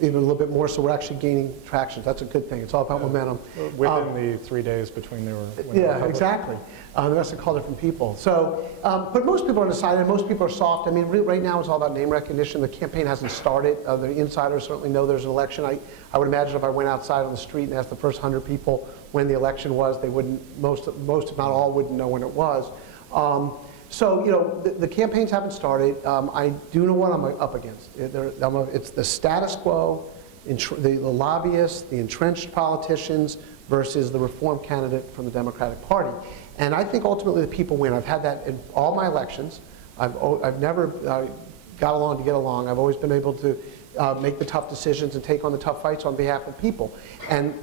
even a little bit more, so we're actually gaining traction. That's a good thing. It's all about momentum. Within the 3 days between they were Yeah, exactly. The rest are called different people. So, but most people are undecided. Most people are soft. I mean, right now it's all about name recognition. The campaign hasn't started. The insiders certainly know there's an election. I would imagine if I went outside on the street and asked the first 100 people when the election was, they wouldn't, most if not all, wouldn't know when it was. So, you know, the campaigns haven't started. I do know what I'm up against. It's the status quo, the lobbyists, the entrenched politicians versus the reform candidate from the Democratic Party. And I think ultimately the people win. I've had that in all my elections. I've never got along to get along. I've always been able to make the tough decisions and take on the tough fights on behalf of people. And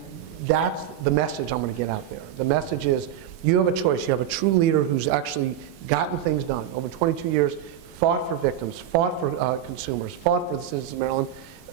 that's the message I'm going to get out there. The message is, you have a choice. You have a true leader who's actually gotten things done. Over 22 years, fought for victims, fought for consumers, fought for the citizens of Maryland,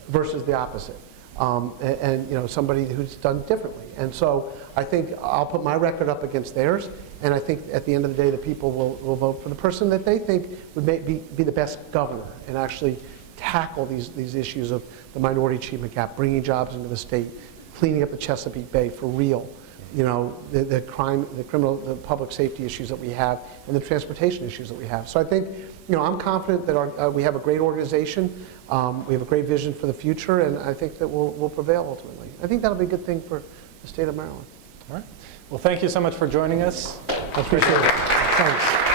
versus the opposite. And you know, somebody who's done differently. And so I think I'll put my record up against theirs, and I think at the end of the day, the people will vote for the person that they think would be the best governor and actually tackle these issues of the minority achievement gap, bringing jobs into the state, cleaning up the Chesapeake Bay for real. You know, the crime, the criminal, the public safety issues that we have, and the transportation issues that we have. So I think, you know, I'm confident that we have a great organization, we have a great vision for the future, and I think that we'll prevail ultimately. I think that'll be a good thing for the state of Maryland. All right. Well, thank you so much for joining us. I appreciate it. Thanks.